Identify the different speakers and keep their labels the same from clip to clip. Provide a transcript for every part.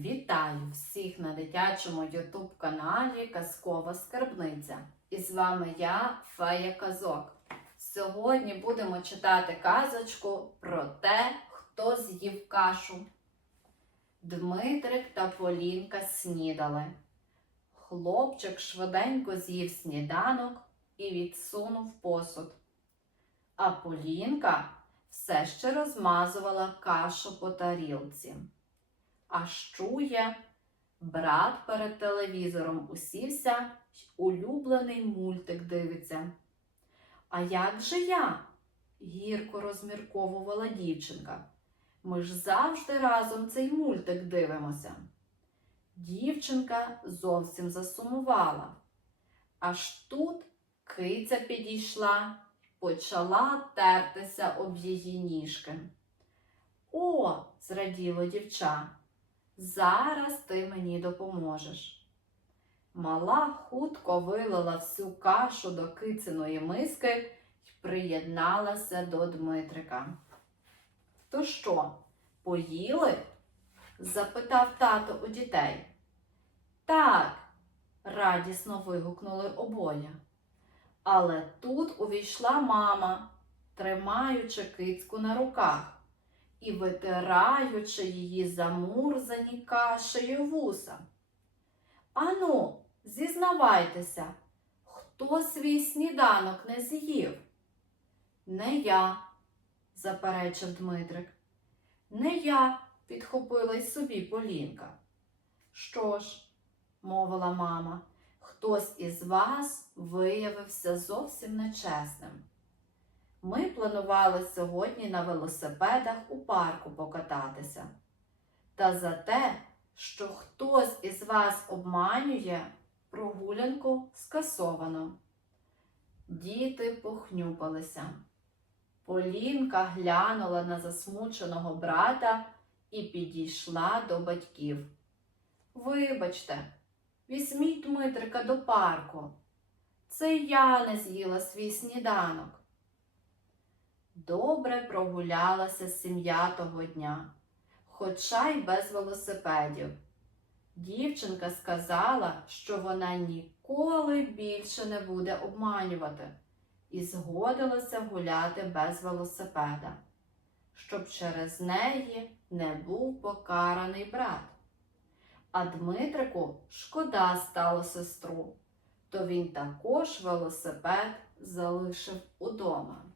Speaker 1: Вітаю всіх на дитячому YouTube каналі Казкова Скарбниця. І з вами я, Фея Казок. Сьогодні будемо читати казочку про те, хто з'їв кашу. Дмитрик та Полінка снідали. Хлопчик швиденько з'їв сніданок і відсунув посуд. А Полінка все ще розмазувала кашу по тарілці. Аж чує, брат перед телевізором усівся, улюблений мультик дивиться. А як же я? гірко розмірковувала дівчинка. Ми ж завжди разом цей мультик дивимося. Дівчинка зовсім засумувала. Аж тут киця підійшла почала тертися об її ніжки. О, зраділо дівча, зараз ти мені допоможеш. Мала хутко вилила всю кашу до кициної миски й приєдналася до Дмитрика. То що, поїли? запитав тато у дітей. Так, радісно вигукнули обоє. Але тут увійшла мама, тримаючи кицьку на руках і витираючи її замурзані кашею вуса. Ану, зізнавайтеся, хто свій сніданок не з'їв? Не я, заперечив Дмитрик. Не я, підхопила й собі Полінка. Що ж, мовила мама, хтось із вас виявився зовсім нечесним. Ми планували сьогодні на велосипедах у парку покататися. Та за те, що хтось із вас обманює, прогулянку скасовано. Діти похнюпалися. Полінка глянула на засмученого брата і підійшла до батьків. Вибачте, візьміть Дмитрика до парку. Це я не з'їла свій сніданок. Добре прогулялася сім'я того дня, хоча й без велосипедів. Дівчинка сказала, що вона ніколи більше не буде обманювати, і згодилася гуляти без велосипеда, щоб через неї не був покараний брат. А Дмитрику шкода стало сестру, то він також велосипед залишив удома.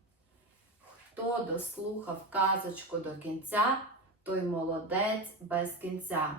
Speaker 1: Хто дослухав казочку до кінця, той молодець без кінця.